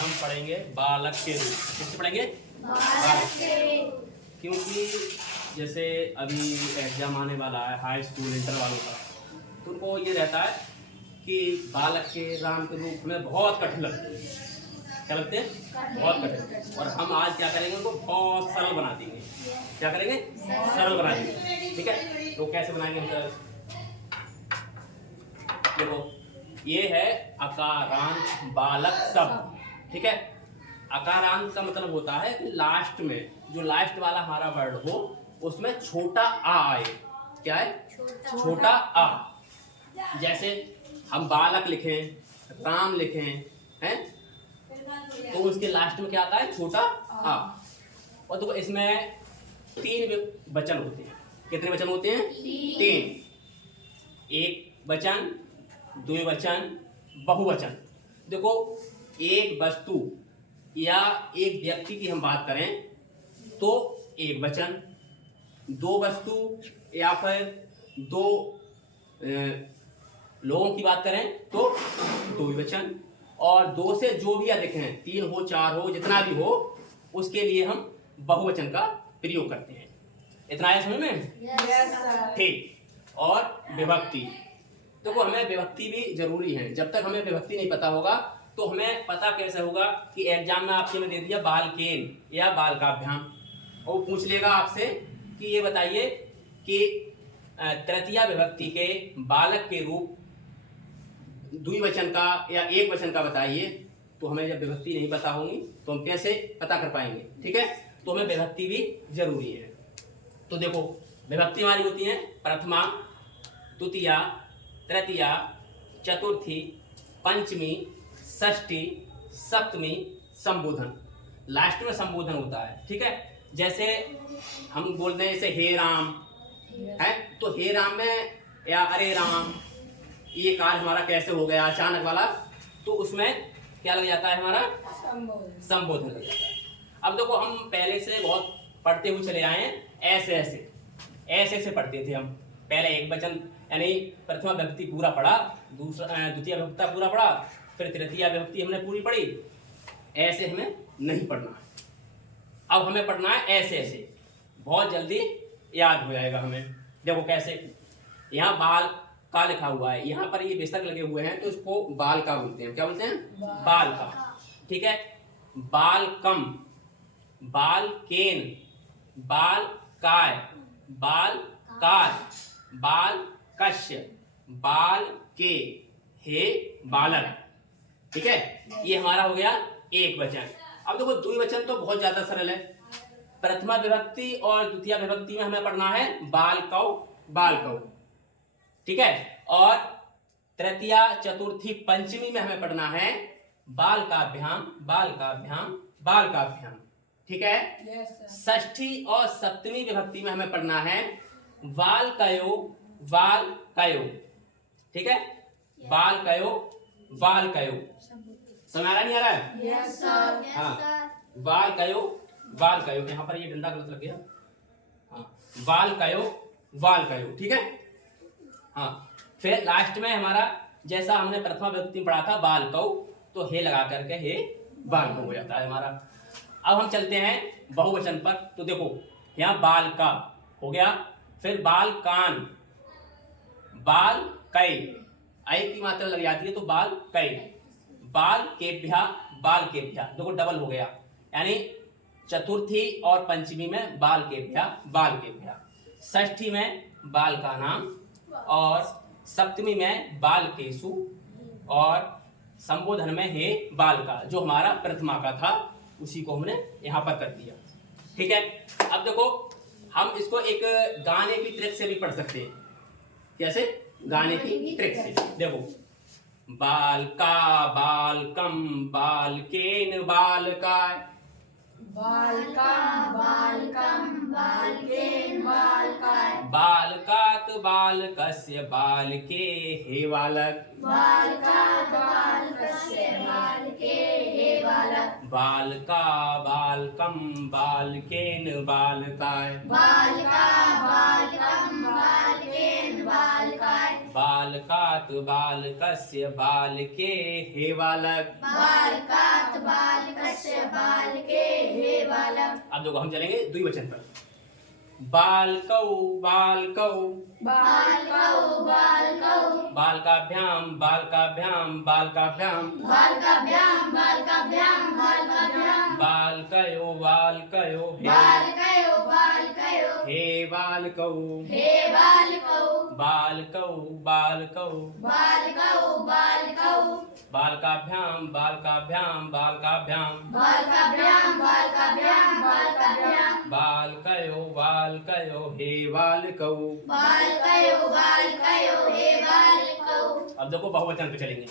हम पढ़ेंगे बालक के रूप। किससे पढ़ेंगे? बालक के रूप। क्योंकि जैसे अभी एग्जाम आने वाला है हाई स्कूल इंटर वालों का, तो उनको ये रहता है कि बालक के राम के रूप में बहुत कठिन लगते हैं। क्या लगते हैं? बहुत कठिन। और हम आज क्या करेंगे, उनको बहुत सरल बना देंगे। क्या करेंगे? सरल बना देंगे। ठीक है, तो कैसे बनाएंगे हम सरल? देखो, ये है अकारांत बालक शब्द। ठीक है, अकारांत का मतलब होता है कि लास्ट में, जो लास्ट वाला हमारा वर्ड हो उसमें छोटा आ आए। क्या है? छोटा आ। जैसे हम बालक लिखें, राम लिखें, हैं, तो उसके लास्ट में क्या आता है? छोटा आ। और तो इसमें 3 वचन होते हैं। कितने वचन होते हैं? 3। एक वचन, द्विवचन, बहुवचन। देखो, एक वस्तु या एक व्यक्ति की हम बात करें तो एक वचन, 2 वस्तु या फिर 2 लोगों की बात करें तो 2 वचन, और 2 से जो भी अधिक हैं, 3 हो, 4 हो, जितना भी हो, उसके लिए हम बहुवचन का प्रयोग करते हैं। इतना है समझ में? Yes sir. ठीक। और विभक्ति, देखो हमें विभक्ति भी जरूरी है। जब तक हमें विभक्ति नहीं पता होगा तो हमें पता कैसे होगा कि एग्जाम में आपसे दे दिया बालकेन या बालकाभ्याम, और पूछ लेगा आपसे कि ये बताइए कि तृतीया विभक्ति के बालक के रूप द्विवचन का या एक वचन का बताइए। तो हमें जब विभक्ति नहीं पता होगी तो हम कैसे पता कर पाएंगे? ठीक है, तो हमें विभक्ति भी जरूरी है। तो देखो, विभक्ति हमारी होती है प्रथमा, द्वितीया, तृतीया, चतुर्थी, पंचमी, षष्ठी, सप्तमी, संबोधन। लास्ट में संबोधन होता है। ठीक है, जैसे हम बोलते हैं जैसे हे राम है, तो हे राम में या अरे राम, ये कार्य हमारा कैसे हो गया अचानक वाला, तो उसमें क्या लग जाता है? हमारा संबोधन लग जाता है। अब देखो, हम पहले से बहुत पढ़ते हुए चले आए हैं, ऐसे ऐसे पढ़ते थे हम। पहले एक वचन यानी प्रथमा विभक्ति पूरा पढ़ा, द्वितीय विभक्ति पूरा पढ़ा, फिर तृतीया विभक्ति हमने पूरी पढ़ी। ऐसे हमें नहीं पढ़ना है, अब हमें पढ़ना है ऐसे ऐसे। बहुत जल्दी याद हो जाएगा हमें। देखो कैसे, यहाँ बाल का लिखा हुआ है, यहाँ पर ये विसर्ग लगे हुए हैं तो इसको बाल का बोलते हैं। क्या बोलते हैं? बाल का। ठीक है, बालकम, बालकेन, बाल काय, बाल कार, बाल कश्य, बाल के, हे बालक। ठीक है, ये हमारा हो गया एक वचन। अब देखो, द्विवचन तो बहुत ज्यादा सरल है। प्रथमा विभक्ति और द्वितीय विभक्ति में हमें पढ़ना है बालकौ, बालकौ। ठीक है, और तृतीया, चतुर्थी, पंचमी में हमें पढ़ना है बालकाभ्याम, बालकाभ्याम, बालकाभ्याम। ठीक है, षष्ठी और सप्तमी विभक्ति में हमें पढ़ना है वालकयो, वालकयो। ठीक है, वालकयो, वालकयो। समझ आ रहा नहीं आ रहा है? Yes sir. हाँ, वालकयो, वालकयो। यहाँ पर ये डंडा गलत लग गया। हाँ, वालकयो, वालकयो। ठीक है, हाँ। फिर लास्ट में हमारा जैसा हमने प्रथमा विभक्ति में पढ़ा था बालकौ, तो हे लगा करके हे बालकौ हो जाता है हमारा। अब हम चलते हैं बहुवचन पर। तो देखो, यहाँ बालका हो गया, फिर बालकान, बाल कई, आई की मात्रा लग जाती है तो बाल कई, बाल केभ्या, बाल केभ्या। देखो डबल हो गया, यानी चतुर्थी और पंचमी में बाल केभ्या, बाल केभ्या, षष्ठी में बाल का नाम, और सप्तमी में बाल केसु, और संबोधन में हे बाल का, जो हमारा प्रथमा का था उसी को हमने यहाँ पर कर दिया। ठीक है, अब देखो, हम इसको एक गाने की ट्रिक से भी पढ़ सकते हैं। कैसे? गाने की ट्रिक से। देखो, बालका, बालकम, बालकेन, बालकाय, बालका, बालकम, बालकेन, बालकाय, बालकात, बालकस्य, बालके, हे बालक, बालकात, बालकस्य, बालके, हे बालक, बालका, बालकम, बालकेन, बालकाय, बालका, बालकम, बालकेन, बालकाय, बालकात, बालकस्य, बालके, हे बालक, बालकात, बाल बालके हे बालक। अब देखो हम चलेंगे द्विवचन पर। बालकौ बालकौ, बालकौ बालकौ, बालकाभ्याम बालकाभ्याम बालकाभ्याम, बालकाभ्याम बालकाभ्याम बालकाभ्याम, बालकयो बालकयो बालकयो बालकयो, हे बालकौ, हे बालकौ, बालकौ बालकौ, बालकौ बालकौ, बालकाभ्याम बालकाभ्याम बालकाभ्याम, बालकाभ्याम बालकाभ्याम बालकाभ्याम, बालकयो बालकयो हे बालकौ। बालकयो बालकयो हे बालकौ। अब देखो बहुवचन पे चलेंगे।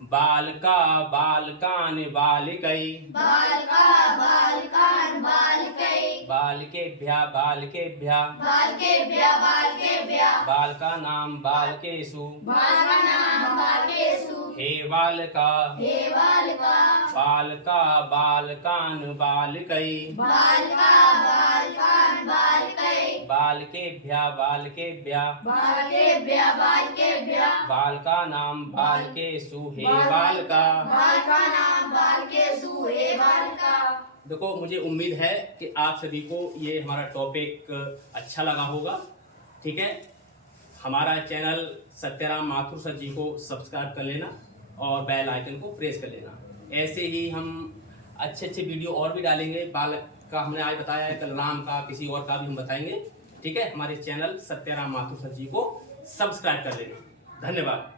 बालका बालकान बालिकै, बालका बालकान बालकै, बालकेभ्यः बालकेभ्यः, बालकेभ्यः बालकेभ्यः, बालकानां बालकेषु, बालकानां बालकेषु, हे बालका, हे बालका, बालका बालकान बालिकै, बालका बालकान बालकै, बालकेभ्यः बालकेभ्यः, बालकेभ्यः बालकेभ्यः, बालकानां बालकेषु हे बालका। बालकानां बालकेषु हे बालका। देखो मुझे उम्मीद है कि आप सभी को ये हमारा टॉपिक अच्छा लगा होगा। ठीक है, हमारा चैनल सत्यराम माथुर सर जी को सब्सक्राइब कर लेना और बेल आइकन को प्रेस कर लेना। ऐसे ही हम अच्छे अच्छे वीडियो और भी डालेंगे। बालक का हमने आज बताया है, कल राम का, किसी और का भी हम बताएंगे। ठीक है, हमारे चैनल सत्यराम माथुर सर जी को सब्सक्राइब कर लेना। धन्यवाद।